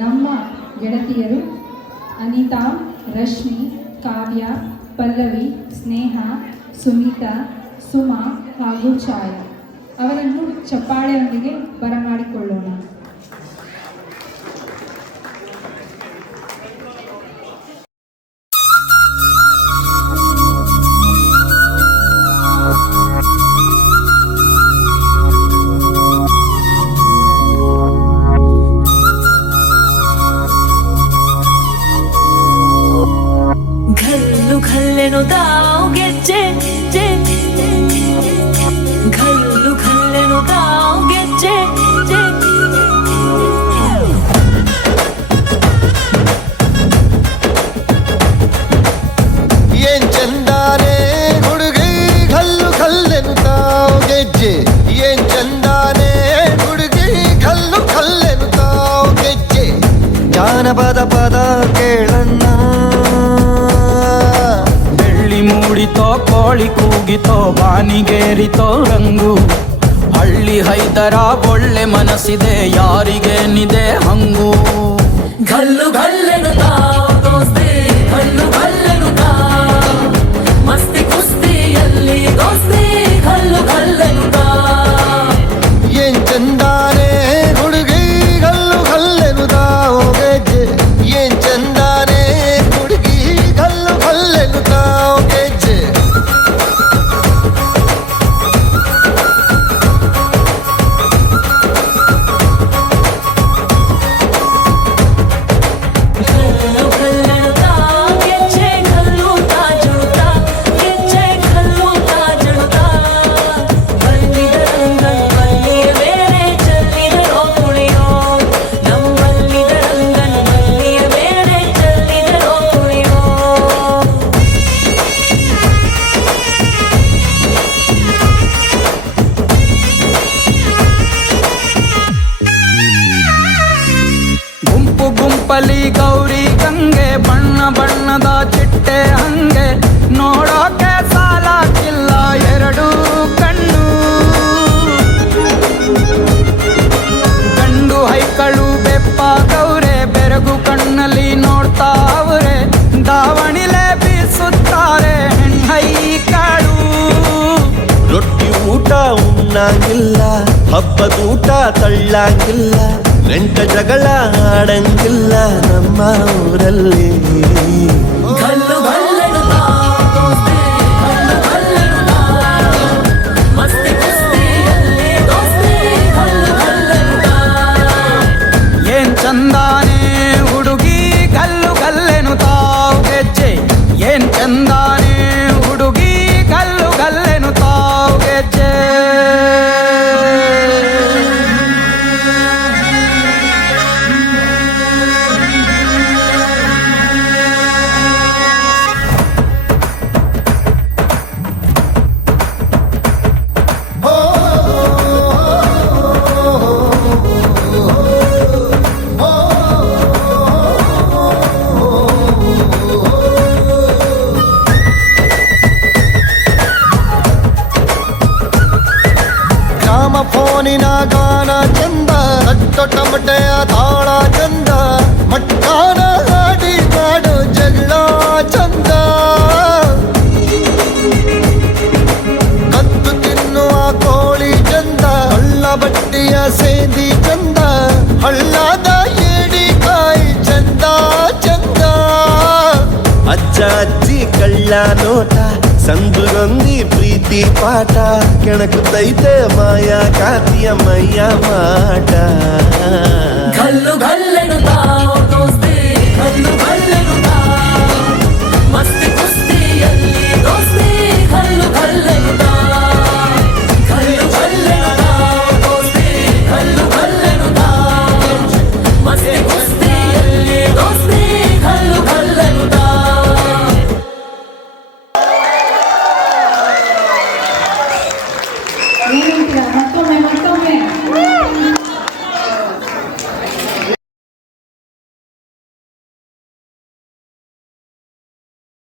ನಮ್ಮ ಗೆಳತಿಯರು ಅನಿತಾ, ರಶ್ಮಿ, ಕಾವ್ಯ, ಪಲ್ಲವಿ, ಸ್ನೇಹ, ಸುಮಿತಾ, ಸುಮಾ ಹಾಗೂ ಛಾಯಾ ಅವರನ್ನು ಚಪ್ಪಾಳೆಯೊಂದಿಗೆ ಬರಮಾಡಿಕೊಳ್ಳೋಣ. ಪದ ಪದ ಕೇಳಣ್ಣ, ಬೆಳ್ಳಿ ಮೂಡಿತೋ ಕೋಳಿ ಕೂಗಿತೋ ಬಾನಿಗೇರಿತೋ ರಂಗು. ಹಳ್ಳಿ ಹೈದರ ಒಳ್ಳೆ ಮನಸ್ಸಿದೆ ಯಾರಿಗೇನಿದೆ ಹಂಗು. ಗಲ್ಲು ಗಲ್ಲೆನುತ್ತಾ ದೋಸ್ತಿ, ಗಲ್ಲು ಗಲ್ಲೆನುತ್ತಾ ಮಸ್ತಿ ಕುಸ್ತಿಯಲ್ಲಿ ದೋಸ್ತಿ, ಗಲ್ಲು ಗಲ್ಲೆನುತ್ತಾ. ಏನ್ ಚಂದಾನೆ ಹುಡುಗಿ ಗಲ್ಲು ಗಲ್ಲೆನುತ್ತಾ ಗೆಜ್ಜೆ, ಏನ್ ಚಂದಾನೆ ಹುಡುಗಿ ಗಲ್ಲು ಗಲ್ಲೆನುತ್ತಾ ಗೆಜ್ಜೆ. ಗುಂಪಲಿ ಗೌರಿ ಗಂಗೆ ಬಣ್ಣ ಬಣ್ಣದ ಚಿಟ್ಟೆ ಹಂಗೆ ನೋಡೋಕೆ ಸಾಲಾಗಿಲ್ಲ ಎರಡು ಕಣ್ಣು. ಗಂಡು ಹೈಕಳು ಬೆಪ್ಪಾಗವ್ರೆ ಬೆರಗು ಕಣ್ಣಲ್ಲಿ ನೋಡ್ತಾ ಅವ್ರೆ, ದಾವಣಿಲೆ ಬೀಸುತ್ತಾರೆ ಹೆಣ್ಣೈಕಾಳು. ರೊಟ್ಟಿ ಊಟ ಉಣ್ಣಾಗಿಲ್ಲ, ಹಬ್ಬದೂಟ ತಳ್ಳಾಗಿಲ್ಲ, ನೆಂಟ ಜಗಳ ಆಡಂಗಿಲ್ಲ ನಮ್ಮ ಊರಲ್ಲಿ. ಗಲ್ಲು ಗಲ್ಲೆನುತ್ತಾ ದೋಸ್ತಿ, ಗಲ್ಲು ಗಲ್ಲೆನುತ್ತಾ ಮಸ್ತಿ ಕುಸ್ತಿಯಲ್ಲಿ ದೋಸ್ತಿ, ಗಲ್ಲು ಗಲ್ಲೆನುತ್ತಾ. ಏನ್ ಚಂದಾನೆ ಹುಡುಗಿ ಗಲ್ಲು ಗಲ್ಲೆನುತ್ತಾ ಗೆಜ್ಜೆ, ಏನ್ ಚಂದಾನೆ ಹುಡುಗಿ ಗಲ್ಲು ಗಲ್ಲೆನುತ್ತಾ ಗೆಜ್ಜೆ. ಫೋನಿನ ಗಾನ ಚಂದ, ಟೊಟಮಟೆಯ ತಾಳ ಚಂದ, ಮಟ್ಟಾನ ಹಾಡಿ ಮಾಡೋ ಜಗಳ ಚಂದ. ಕದ್ದು ತಿನ್ನುವ ಕೋಳಿ ಚಂದ, ಹಳ್ಳ ಬಟ್ಟಿಯ ಸೇದಿ ಚಂದ, ಹಳ್ಳದ ಏಡಿಕಾಯಿ ಚಂದ ಚಂದ. ಅಜ್ಜ ಅಜ್ಜಿ ಕಳ್ಳ ನೋಟ, ಸಂದುಗೊಂದಿ ಪ್ರೀತಿ ಪಾಠ, ಕೆಣಕುತ್ತೈತೆ ಮಾಯಾ ಕಾತಿಯ ಮೈಯ ಮಾಟ. ಗಲ್ಲು ಗಲ್ಲೆನುತ್ತಾ ದೋಸ್ತಿ, ಗಲ್ಲು ಗಲ್ಲೆನುತ್ತಾ